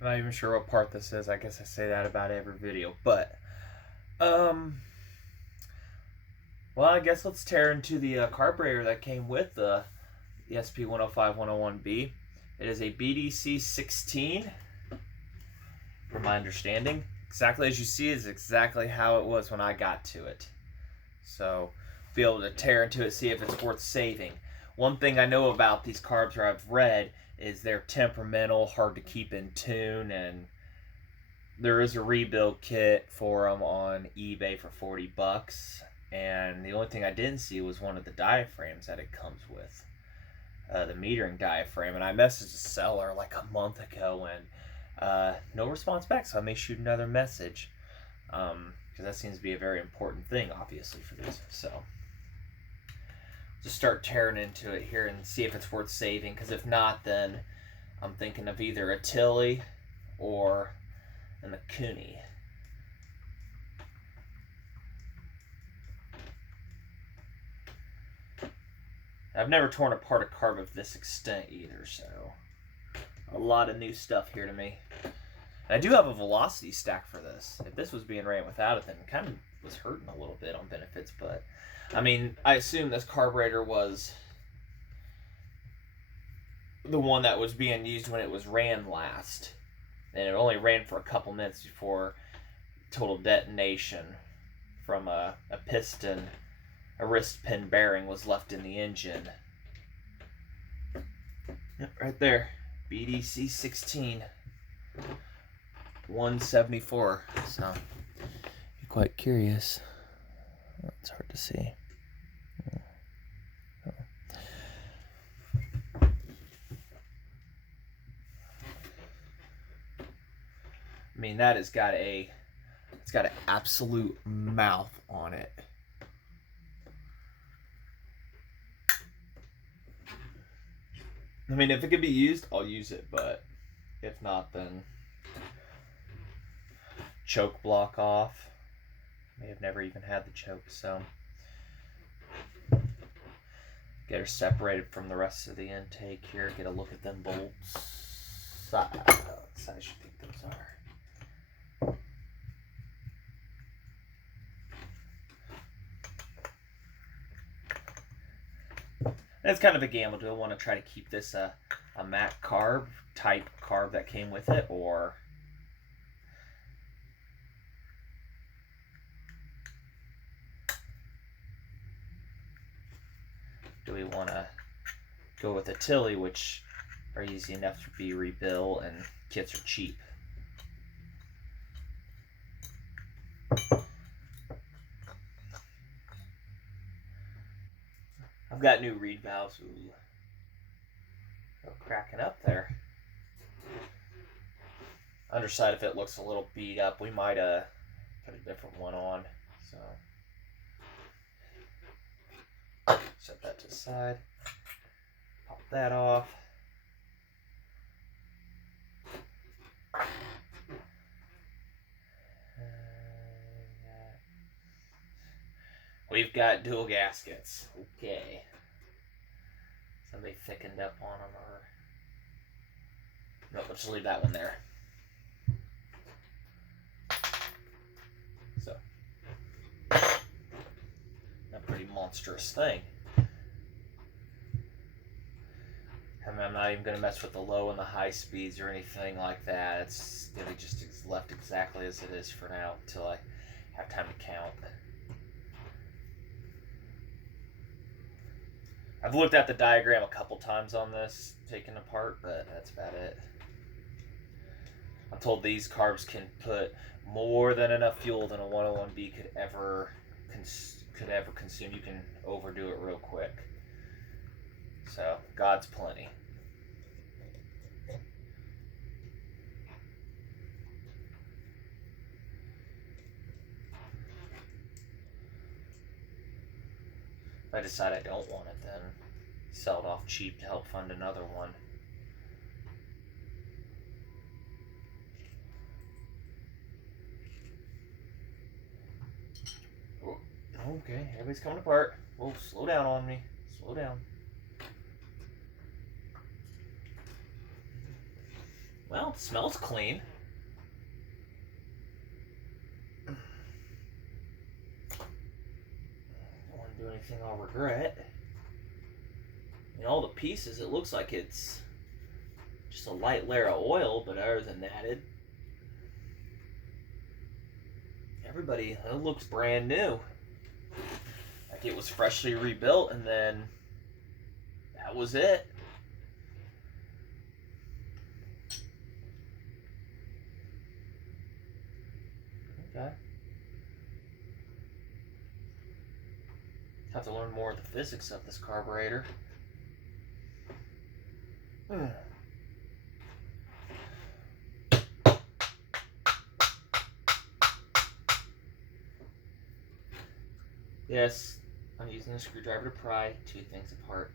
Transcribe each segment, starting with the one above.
I'm not even sure what part this is. I guess I say that about every video. But, um, well, I guess let's tear into the carburetor that came with the sp105 101B. It is a BDC 16, from my understanding. Exactly as you see is exactly how it was when I got to it. So, be able to tear into it, see if it's worth saving. One thing I know about these carbs, or I've read, is they're temperamental, hard to keep in tune, and there is a rebuild kit for them on eBay for 40 bucks. And the only thing I didn't see was one of the diaphragms that it comes with, the metering diaphragm. And I messaged the seller like a month ago, and no response back. So I may shoot another message, because that seems to be a very important thing, obviously, for these. So just start tearing into it here and see if it's worth saving. Because if not, then I'm thinking of either a Tilly or a McCulloch. I've never torn apart a carb of this extent either, so a lot of new stuff here to me. And I do have a velocity stack for this. If this was being ran without it, then it kind of was hurting a little bit on benefits. But I mean, I assume this carburetor was the one that was being used when it was ran last, and it only ran for a couple minutes before total detonation from a piston, a wrist pin bearing was left in the engine. Right there, BDC 16 174. So you're quite curious. It's hard to see. I mean, that has got it's got an absolute mouth on it. I mean, if it could be used, I'll use it, but if not, then choke block off. May have never even had the choke, so get her separated from the rest of the intake here. Get a look at them bolts. What size you think those are? It's kind of a gamble. Do I want to try to keep this a matte carb type carb that came with it, or do we want to go with a Tilly, which are easy enough to be rebuilt and kits are cheap? I've got new reed valves. Ooh. They're cracking up there. Underside, if it looks a little beat up, we might put a different one on. So set that to the side. Pop that off. We've got dual gaskets. Okay. Somebody thickened up on them, or no? Let's just leave that one there. So, a pretty monstrous thing. I mean, I'm not even going to mess with the low and the high speeds or anything like that. It's going to be just left exactly as it is for now until I have time to count. I've looked at the diagram a couple times on this, taken apart, but that's about it. I'm told these carbs can put more than enough fuel than a 101B could ever consume. You can overdo it real quick. So, God's plenty. If I decide I don't want it, then sell it off cheap to help fund another one. Okay, everybody's coming apart. Whoa, slow down on me. Slow down. Well, it smells clean. Don't want to do anything I'll regret. I mean, all the pieces, it looks like it's just a light layer of oil, but other than that, it looks brand new. Like it was freshly rebuilt, and then that was it. Okay. Have to learn more of the physics of this carburetor. Yes, I'm using a screwdriver to pry two things apart,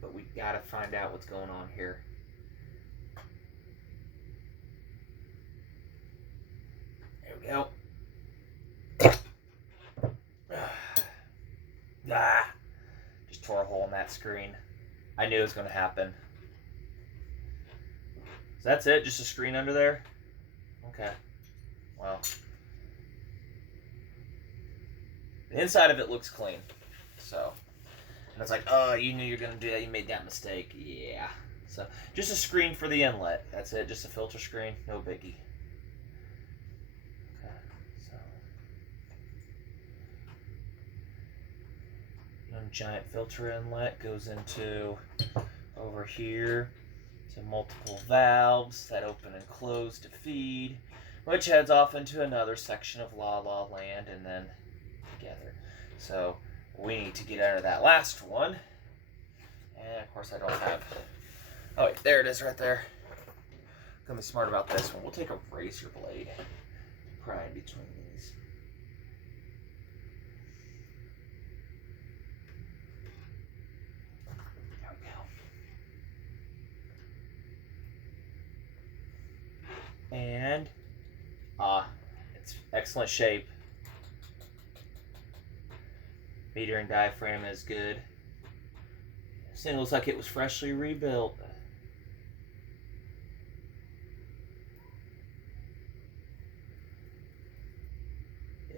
but we gotta find out what's going on here. There we go. Just tore a hole in that screen. I knew it was going to happen. So that's it? Just a screen under there? Okay. Well. The inside of it looks clean. So. And it's like, oh, you knew you were going to do that. You made that mistake. Yeah. So, just a screen for the inlet. That's it. Just a filter screen. No biggie. Giant filter inlet goes into over here to multiple valves that open and close to feed, which heads off into another section of La La Land and then together. So we need to get out of that last one. And of course I don't have, oh wait, there it is right there. I'm gonna be smart about this one. We'll take a razor blade, pry in between these. And it's excellent shape. Metering diaphragm is good. This thing looks like it was freshly rebuilt.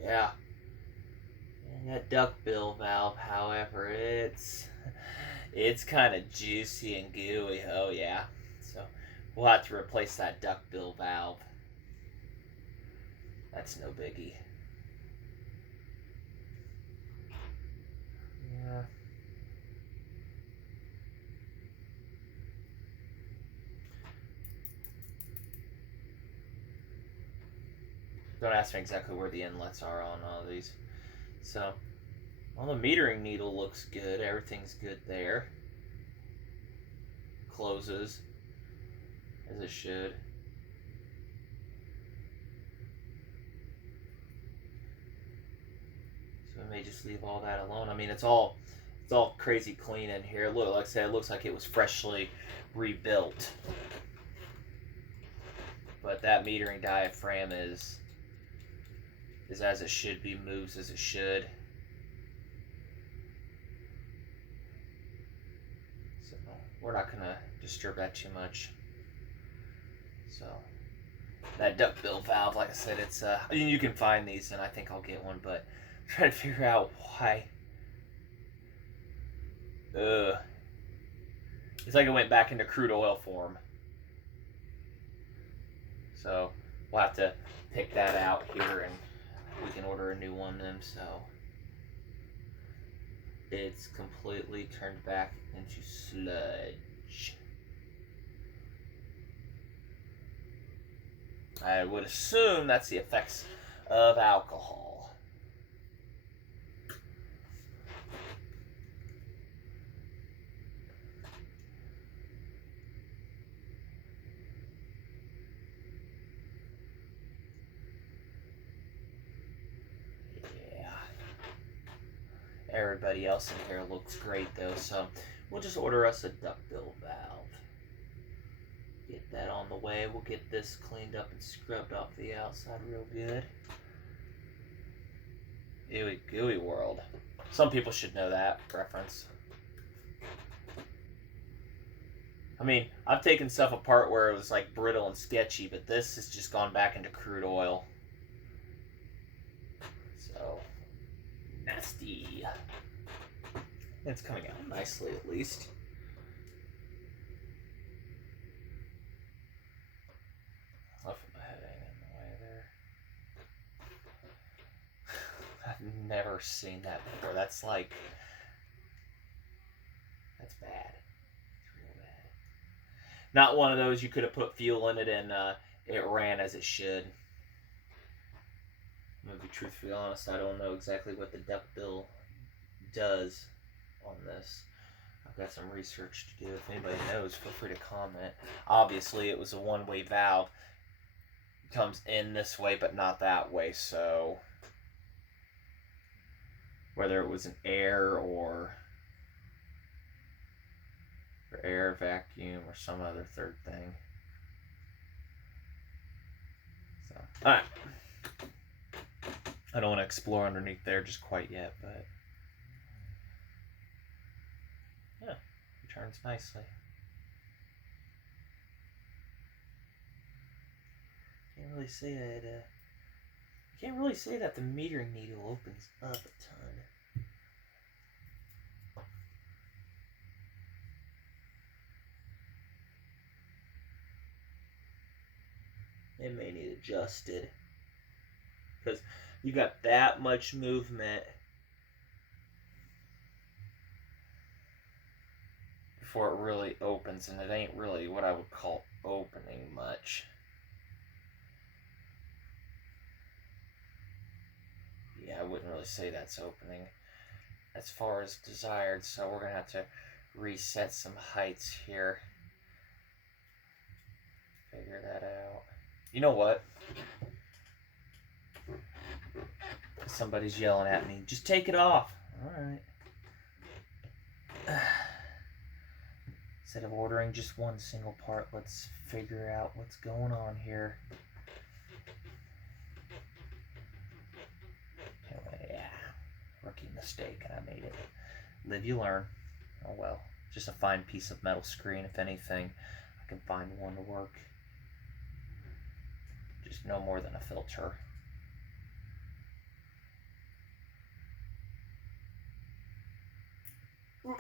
Yeah. And that duckbill valve, however, it's kind of juicy and gooey. Oh yeah. So we'll have to replace that duckbill valve. That's no biggie. Yeah. Don't ask me exactly where the inlets are on all of these. So, well, the metering needle looks good. Everything's good there. Closes as it should. So I may just leave all that alone. I mean, it's all crazy clean in here. Look, like I said, it looks like it was freshly rebuilt. But that metering diaphragm is as it should be, moves as it should. So we're not gonna disturb that too much. So that duckbill valve, like I said, it's I mean, you can find these, and I think I'll get one, but I'm trying to figure out why. It's like it went back into crude oil form. So we'll have to pick that out here, and we can order a new one then. So it's completely turned back into sludge. I would assume that's the effects of alcohol. Everybody else in here looks great though, so we'll just order us a duckbill valve. Get that on the way. We'll get this cleaned up and scrubbed off the outside real good. Ewy gooey world. Some people should know that reference. I mean, I've taken stuff apart where it was like brittle and sketchy, but this has just gone back into crude oil. So, nasty. It's coming out nicely at least. Hopefully my head ain't in the way there. I've never seen that before. That's like, that's bad. It's real bad. Not one of those you could have put fuel in it and it ran as it should. I'm going to be truthfully honest, I don't know exactly what the duckbill does on this. I've got some research to do. If anybody knows, feel free to comment. Obviously, it was a one-way valve. It comes in this way, but not that way, so whether it was an air or air vacuum or some other third thing. So, alright. I don't want to explore underneath there just quite yet, but yeah, it turns nicely. Can't really say that. Can't really say that the metering needle opens up a ton. It may need adjusted because you got that much movement before it really opens, and it ain't really what I would call opening much. Yeah, I wouldn't really say that's opening as far as desired, so we're gonna have to reset some heights here. Figure that out. You know what? Somebody's yelling at me. Just take it off. Alright. Instead of ordering just one single part, let's figure out what's going on here. Anyway, yeah. Rookie mistake, and I made it. Live, you learn. Oh well. Just a fine piece of metal screen, if anything. I can find one to work. Just no more than a filter. Now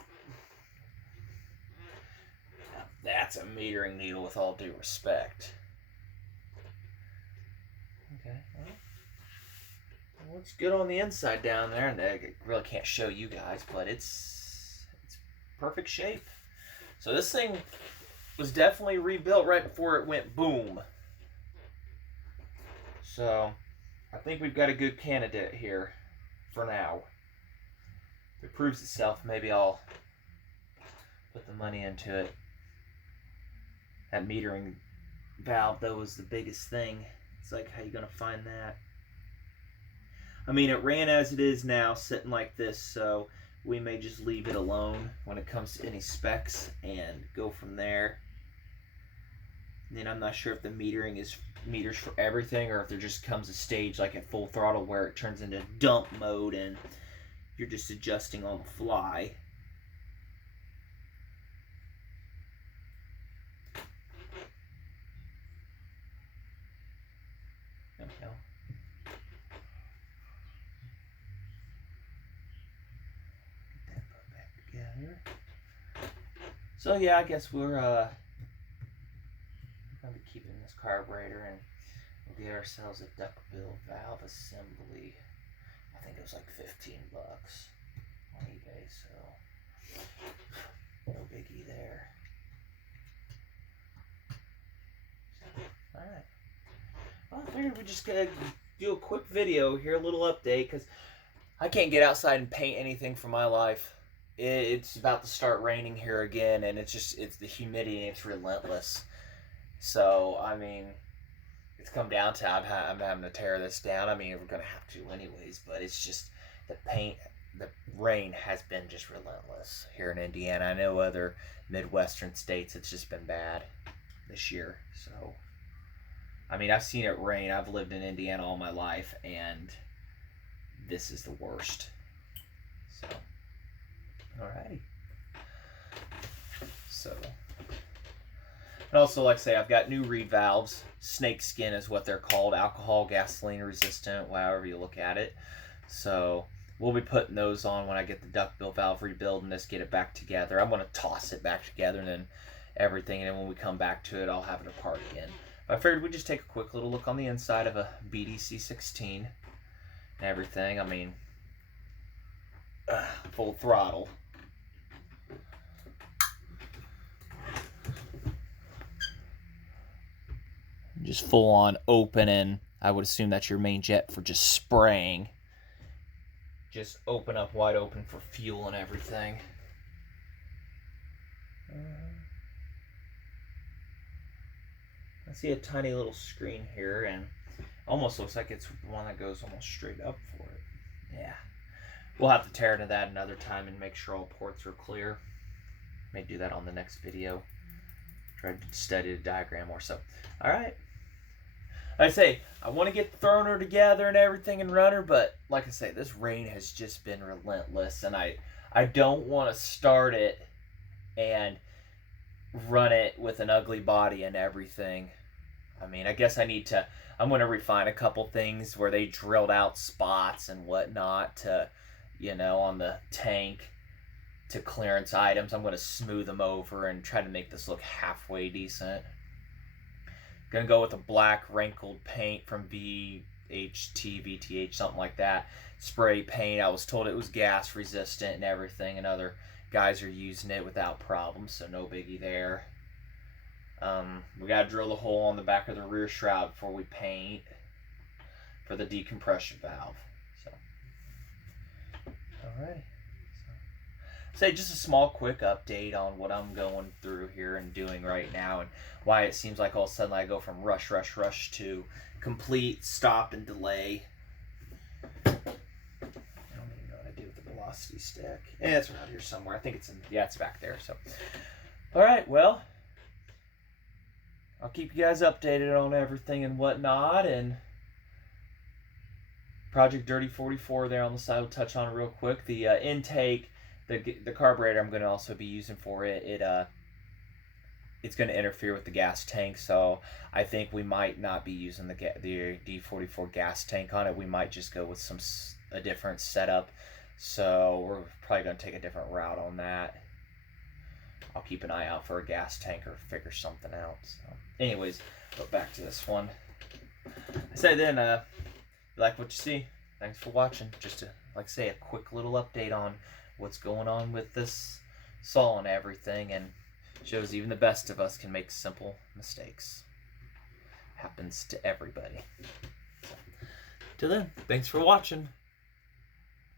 that's a metering needle with all due respect. Okay, well, looks good on the inside down there, and I really can't show you guys, but it's perfect shape. So this thing was definitely rebuilt right before it went boom. So I think we've got a good candidate here for now. If it proves itself, maybe I'll put the money into it. That metering valve, though, was the biggest thing. It's like, how you gonna find that? I mean, it ran as it is now, sitting like this, so we may just leave it alone when it comes to any specs and go from there. And then I'm not sure if the metering is meters for everything, or if there just comes a stage like at full throttle where it turns into dump mode and you're just adjusting on the fly. There we go. Get that put back together. So yeah, I guess we're gonna be keeping this carburetor, and we'll get ourselves a duckbill valve assembly. I think it was like $15 on eBay, so no biggie there. Alright. Well, I figured we just gotta do a quick video here, a little update, because I can't get outside and paint anything for my life. It's about to start raining here again, and it's the humidity, and it's relentless. So, I mean, it's come down to I'm having to tear this down. I mean, we're going to have to anyways, but it's just the rain has been just relentless here in Indiana. I know other Midwestern states, it's just been bad this year. So, I mean, I've seen it rain. I've lived in Indiana all my life, and this is the worst. So, alrighty. So, And also, like I say, I've got new reed valves. Snake skin is what they're called. Alcohol, gasoline resistant, however you look at it. So we'll be putting those on when I get the duckbill valve rebuild and just get it back together. I'm going to toss it back together and then everything. And then when we come back to it, I'll have it apart again. But I figured we'd just take a quick little look on the inside of a BDC 16 and everything. I mean, full throttle. Just full on open, and I would assume that's your main jet for just spraying. Just open up wide open for fuel and everything. I see a tiny little screen here, and almost looks like it's one that goes almost straight up for it. Yeah. We'll have to tear into that another time and make sure all ports are clear. May do that on the next video. Try to study the diagram or so. Alright. Like I say, I want to get the thrower together and everything and run her, but like I say, this rain has just been relentless, and I don't want to start it and run it with an ugly body and everything. I mean, I guess I'm going to refine a couple things where they drilled out spots and whatnot to, you know, on the tank to clearance items. I'm going to smooth them over and try to make this look halfway decent. Going to go with a black wrinkled paint from VTH, something like that. Spray paint. I was told it was gas resistant and everything, and other guys are using it without problems, so no biggie there. We got to drill the hole on the back of the rear shroud before we paint for the decompression valve. So, alright. Say just a small quick update on what I'm going through here and doing right now, and why it seems like all of a sudden I go from rush to complete, stop, and delay. I don't even know what I do with the velocity stick. It's around here somewhere. I think it's in, yeah, it's back there. So, all right, well, I'll keep you guys updated on everything and whatnot, and Project Dirty 44 there on the side. We'll touch on it real quick. The intake. The carburetor I'm going to also be using for it, it's going to interfere with the gas tank, so I think we might not be using the D44 gas tank on it. We might just go with a different setup, so we're probably going to take a different route on that. I'll keep an eye out for a gas tank or figure something out. So, anyways, go back to this one. I say then, you like what you see? Thanks for watching. Just to, like I say, a quick little update on what's going on with this saw and everything, and shows even the best of us can make simple mistakes. Happens to everybody. So, till then, thanks for watching.